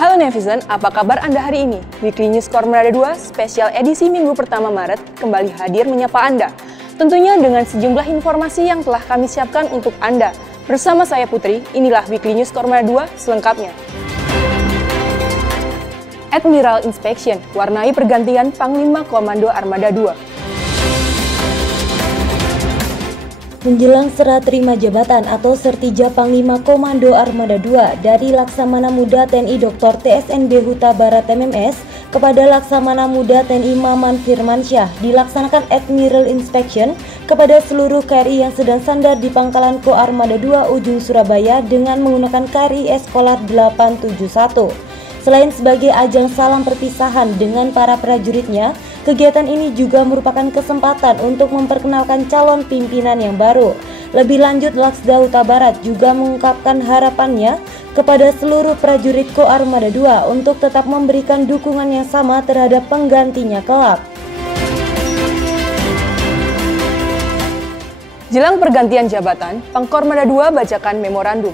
Halo netizen, apa kabar Anda hari ini? Weekly News Kormada 2, spesial edisi Minggu pertama Maret, kembali hadir menyapa Anda. Tentunya dengan sejumlah informasi yang telah kami siapkan untuk Anda. Bersama saya Putri, inilah Weekly News Kormada 2 selengkapnya. Admiral Inspection, warnai pergantian Panglima Komando Armada 2. Menjelang serah terima jabatan atau Sertija Panglima Komando Armada 2 dari Laksamana Muda TNI Dr. TSNB Huta Barat MMS kepada Laksamana Muda TNI Maman Firmansyah dilaksanakan Admiral Inspection kepada seluruh KRI yang sedang sandar di Pangkalan Ko Armada 2 Ujung Surabaya dengan menggunakan KRI Eskolar 871. Selain sebagai ajang salam perpisahan dengan para prajuritnya, kegiatan ini juga merupakan kesempatan untuk memperkenalkan calon pimpinan yang baru. Lebih lanjut, Laksda Huta Barat juga mengungkapkan harapannya kepada seluruh prajurit Ko Armada 2 untuk tetap memberikan dukungan yang sama terhadap penggantinya kelak. Jelang pergantian jabatan, Pangkormada 2 bacakan memorandum.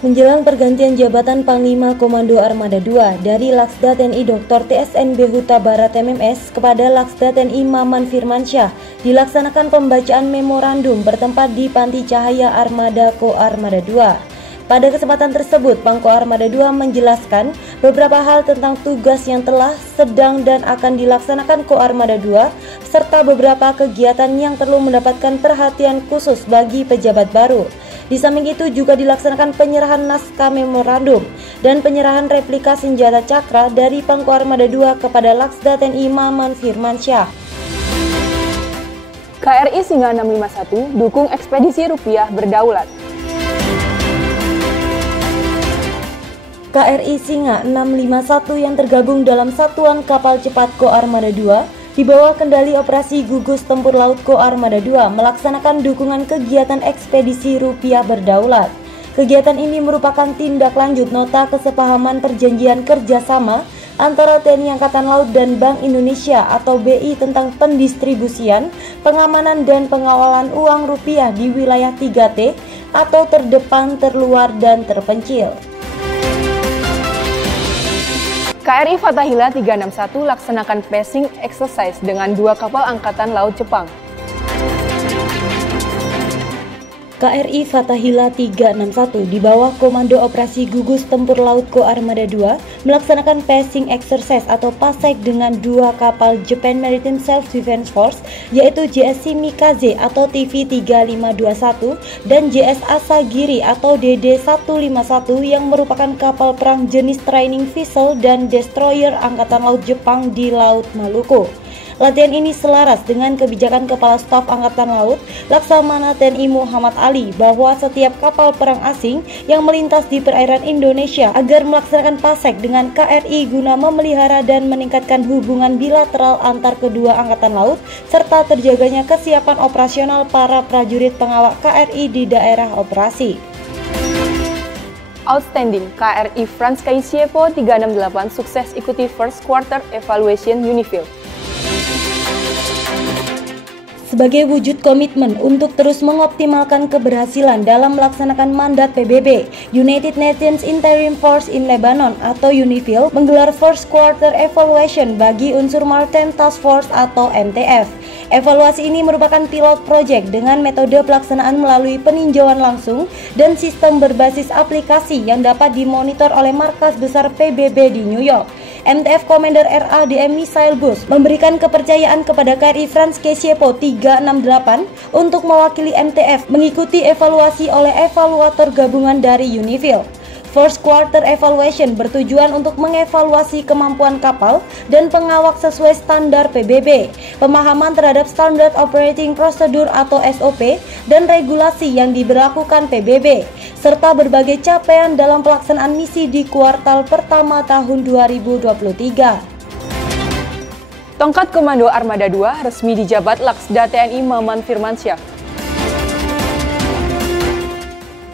Menjelang pergantian jabatan Panglima Komando Armada 2 dari Laksda TNI Dr. TSNB Huta Barat MMS kepada Laksda TNI Maman Firmansyah dilaksanakan pembacaan memorandum bertempat di Panti Cahaya Armada Ko Armada 2. Pada kesempatan tersebut, Pangko Armada 2 menjelaskan beberapa hal tentang tugas yang telah, sedang, dan akan dilaksanakan Ko Armada 2 serta beberapa kegiatan yang perlu mendapatkan perhatian khusus bagi pejabat baru. Di samping itu juga dilaksanakan penyerahan naskah memorandum dan penyerahan replika senjata Cakra dari Pangko Armada 2 kepada Laksda TNI Maman Firmansyah. KRI Singa 651 dukung ekspedisi rupiah berdaulat. KRI Singa 651 yang tergabung dalam Satuan Kapal Cepat Ko Armada 2 di bawah kendali Operasi Gugus Tempur Laut Ko Armada 2 melaksanakan dukungan kegiatan ekspedisi rupiah berdaulat. Kegiatan ini merupakan tindak lanjut nota kesepahaman perjanjian kerjasama antara TNI Angkatan Laut dan Bank Indonesia atau BI tentang pendistribusian, pengamanan dan pengawalan uang rupiah di wilayah 3T atau terdepan, terluar, dan terpencil. KRI Fathahillah 361 laksanakan passing exercise dengan 2 kapal Angkatan Laut Jepang. KRI Fathahillah 361 di bawah Komando Operasi Gugus Tempur Laut Ko Armada 2 melaksanakan passing exercise atau PASEK dengan 2 kapal Japan Maritime Self-Defense Force yaitu JS Shimikaze atau TV3521 dan JS Asagiri atau DD151 yang merupakan kapal perang jenis training vessel dan destroyer Angkatan Laut Jepang di Laut Maluku. Latihan ini selaras dengan kebijakan Kepala Staf Angkatan Laut Laksamana TNI Muhammad Ali bahwa setiap kapal perang asing yang melintas di perairan Indonesia agar melaksanakan PASEK dengan KRI guna memelihara dan meningkatkan hubungan bilateral antar kedua Angkatan Laut serta terjaganya kesiapan operasional para prajurit pengawal KRI di daerah operasi. Outstanding, KRI Franz Kaisiepo 368 sukses ikuti First Quarter Evaluation UNIFIL. Sebagai wujud komitmen untuk terus mengoptimalkan keberhasilan dalam melaksanakan mandat PBB, United Nations Interim Force in Lebanon atau UNIFIL menggelar First Quarter Evaluation bagi unsur Maritime Task Force atau MTF. Evaluasi ini merupakan pilot project dengan metode pelaksanaan melalui peninjauan langsung dan sistem berbasis aplikasi yang dapat dimonitor oleh markas besar PBB di New York. MTF Commander RADM Misail Bus memberikan kepercayaan kepada KRI Franz Kaisiepo 368 untuk mewakili MTF mengikuti evaluasi oleh evaluator gabungan dari UNIFIL. First Quarter Evaluation bertujuan untuk mengevaluasi kemampuan kapal dan pengawak sesuai standar PBB, pemahaman terhadap Standard Operating Procedure atau SOP, dan regulasi yang diberlakukan PBB, serta berbagai capaian dalam pelaksanaan misi di kuartal pertama tahun 2023. Tongkat Komando Armada 2 resmi dijabat Laksda TNI Maman Firmansyah.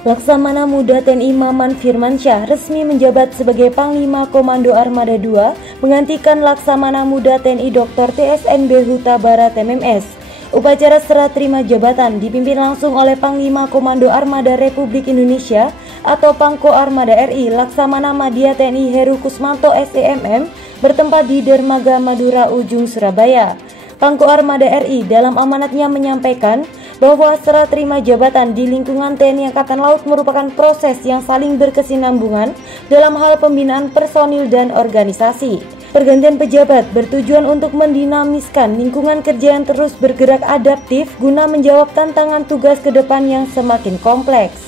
Laksamana Muda TNI Maman Firmansyah resmi menjabat sebagai Panglima Komando Armada 2 menggantikan Laksamana Muda TNI Dr. TSNB Huta Barat MMS. Upacara serah terima jabatan dipimpin langsung oleh Panglima Komando Armada Republik Indonesia atau Pangko Armada RI Laksamana Madya TNI Heru Kusmanto SEMM bertempat di Dermaga Madura Ujung Surabaya. Pangko Armada RI dalam amanatnya menyampaikan bahwa serah terima jabatan di lingkungan TNI Angkatan Laut merupakan proses yang saling berkesinambungan dalam hal pembinaan personil dan organisasi. Pergantian pejabat bertujuan untuk mendinamiskan lingkungan kerja yang terus bergerak adaptif guna menjawab tantangan tugas ke depan yang semakin kompleks.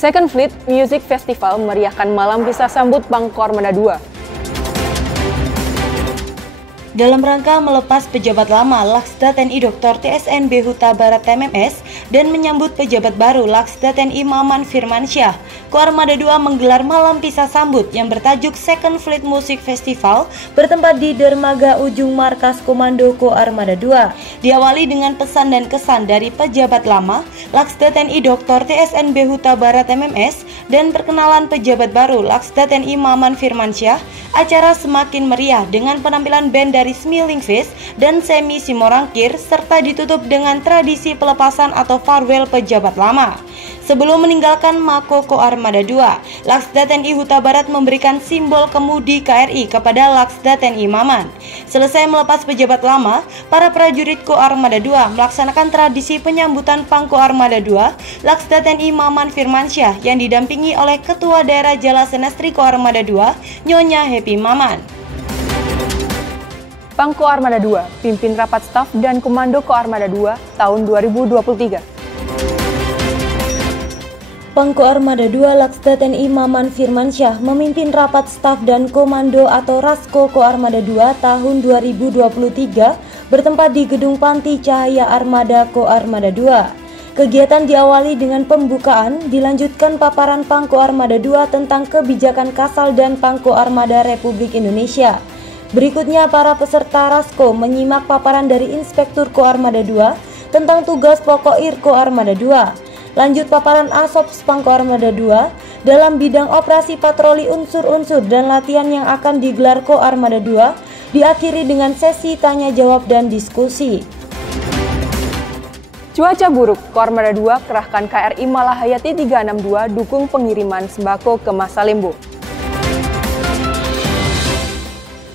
Second Fleet Music Festival meriahkan malam pisah sambut Pangko Armada 2. Dalam rangka melepas pejabat lama Laksda TNI Dr. TSNB Huta Barat TMMS dan menyambut pejabat baru Laksda TNI Maman Firmansyah, Ko Armada 2 menggelar malam pisah sambut yang bertajuk Second Fleet Music Festival bertempat di Dermaga Ujung Markas Komando Ko Armada 2. Diawali dengan pesan dan kesan dari pejabat lama Laksda TNI Dr. TSNB Huta Barat TMMS dan perkenalan pejabat baru Laksda TNI Maman Firmansyah, acara semakin meriah dengan penampilan band dari Smiling Face dan Semi Simorangkir serta ditutup dengan tradisi pelepasan atau farewell pejabat lama. Sebelum meninggalkan Mako Ko Armada 2, Laksda TNI Huta Barat memberikan simbol kemudi KRI kepada Laksda TNI Maman. Selesai melepas pejabat lama, para prajurit Ko Armada 2 melaksanakan tradisi penyambutan Pangko Armada 2 Laksda TNI Maman Firmansyah yang didampingi oleh Ketua Daerah Jala Senestri Ko Armada 2, Nyonya Happy Maman. Pangko Armada 2 pimpin rapat staf dan Komando Ko Armada 2 tahun 2023. Pangko Armada 2 Laksda TNI Maman Firmansyah memimpin rapat staf dan komando atau Rasko Ko Armada 2 tahun 2023 bertempat di Gedung Panti Cahaya Armada Ko Armada 2. Kegiatan diawali dengan pembukaan, dilanjutkan paparan Pangko Armada 2 tentang kebijakan Kasal dan Pangko Armada Republik Indonesia. Berikutnya para peserta Rasko menyimak paparan dari Inspektur Ko Armada 2 tentang tugas pokok Irko Armada 2. Lanjut paparan Asops Pangko Armada 2 dalam bidang operasi patroli unsur-unsur dan latihan yang akan digelar Ko Armada 2, diakhiri dengan sesi tanya jawab dan diskusi. Cuaca buruk, Ko Armada 2 kerahkan KRI Malahayati 362 dukung pengiriman sembako ke Masalembo.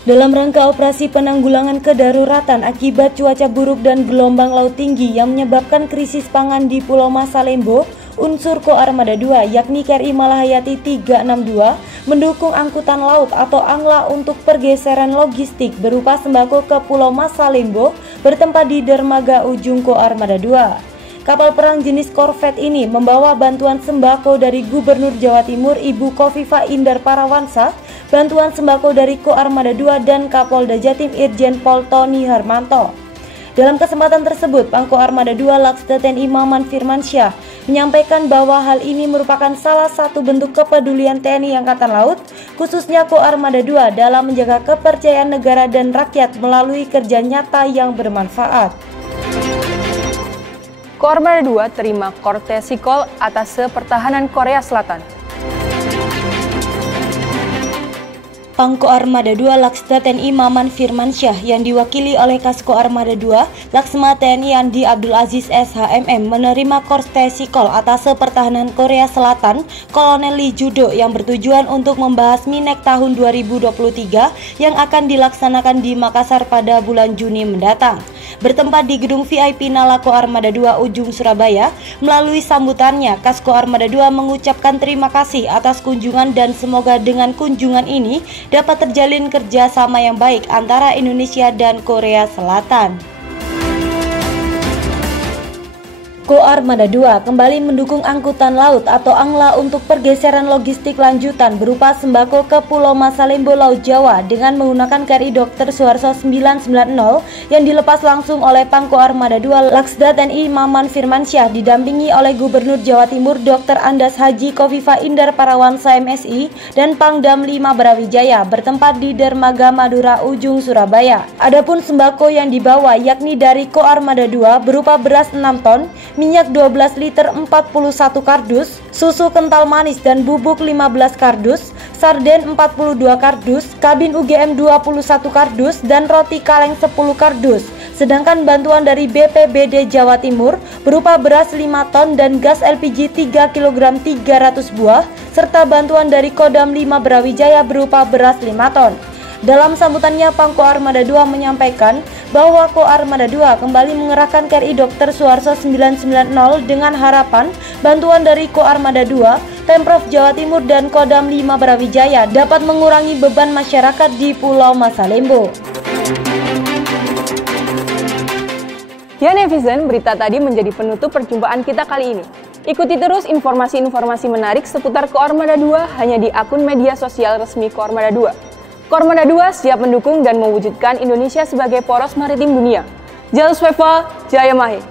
Dalam rangka operasi penanggulangan kedaruratan akibat cuaca buruk dan gelombang laut tinggi yang menyebabkan krisis pangan di Pulau Masalembo, unsur Ko Armada 2 yakni KRI Malahayati 362 mendukung angkutan laut atau ANGLA untuk pergeseran logistik berupa sembako ke Pulau Masalembo bertempat di Dermaga Ujung Ko Armada 2. Kapal perang jenis korvet ini membawa bantuan sembako dari Gubernur Jawa Timur Ibu Khofifah Indar Parawansa, bantuan sembako dari Ko Armada 2 dan Kapolda Jatim Irjen Pol Tony Harmanto. Dalam kesempatan tersebut, Pangko Armada 2 Laksda TNI Maman Firmansyah menyampaikan bahwa hal ini merupakan salah satu bentuk kepedulian TNI Angkatan Laut, khususnya Ko Armada 2 dalam menjaga kepercayaan negara dan rakyat melalui kerja nyata yang bermanfaat. Ko Armada 2 terima Kortesikol atas pertahanan Korea Selatan. Pangko Armada 2 Laksda TNI Maman Firmansyah yang diwakili oleh Kasko Armada 2 Laksma TNI Andi Abdul Aziz SHMM menerima Kortesikol atas pertahanan Korea Selatan Kolonel Lee Judo yang bertujuan untuk membahas Minek tahun 2023 yang akan dilaksanakan di Makassar pada bulan Juni mendatang. Bertempat di gedung VIP Nala Ko Armada 2 Ujung Surabaya, melalui sambutannya Kasko Armada 2 mengucapkan terima kasih atas kunjungan dan semoga dengan kunjungan ini dapat terjalin kerjasama yang baik antara Indonesia dan Korea Selatan. Ko Armada 2 kembali mendukung angkutan laut atau ANGLA untuk pergeseran logistik lanjutan berupa sembako ke Pulau Masalembo Laut Jawa dengan menggunakan KRI Dr. Suharto 990 yang dilepas langsung oleh Pangko Armada 2 Laksda TNI Maman Firmansyah didampingi oleh Gubernur Jawa Timur Dr. Andas Haji Khofifah Indar Parawansa MSI dan Pangdam 5 Brawijaya bertempat di Dermaga Madura Ujung Surabaya. Adapun sembako yang dibawa yakni dari Ko Armada 2 berupa beras 6 ton, minyak 12 liter 41 kardus, susu kental manis dan bubuk 15 kardus, sarden 42 kardus, kabin UGM 21 kardus, dan roti kaleng 10 kardus. Sedangkan bantuan dari BPBD Jawa Timur berupa beras 5 ton dan gas LPG 3 kg 300 buah, serta bantuan dari Kodam 5 Brawijaya berupa beras 5 ton. Dalam sambutannya, Pangko Armada 2 menyampaikan bahwa Ko Armada 2 kembali mengerahkan KRI Dr. Suharto 990 dengan harapan bantuan dari Ko Armada 2, Pemprov Jawa Timur dan Kodam 5 Brawijaya dapat mengurangi beban masyarakat di Pulau Masalembo. Ya netizen, berita tadi menjadi penutup perjumpaan kita kali ini. Ikuti terus informasi-informasi menarik seputar Ko Armada 2 hanya di akun media sosial resmi Ko Armada 2. Ko Armada 2 siap mendukung dan mewujudkan Indonesia sebagai poros maritim dunia. Jaya Sweva, Jaya Mahe.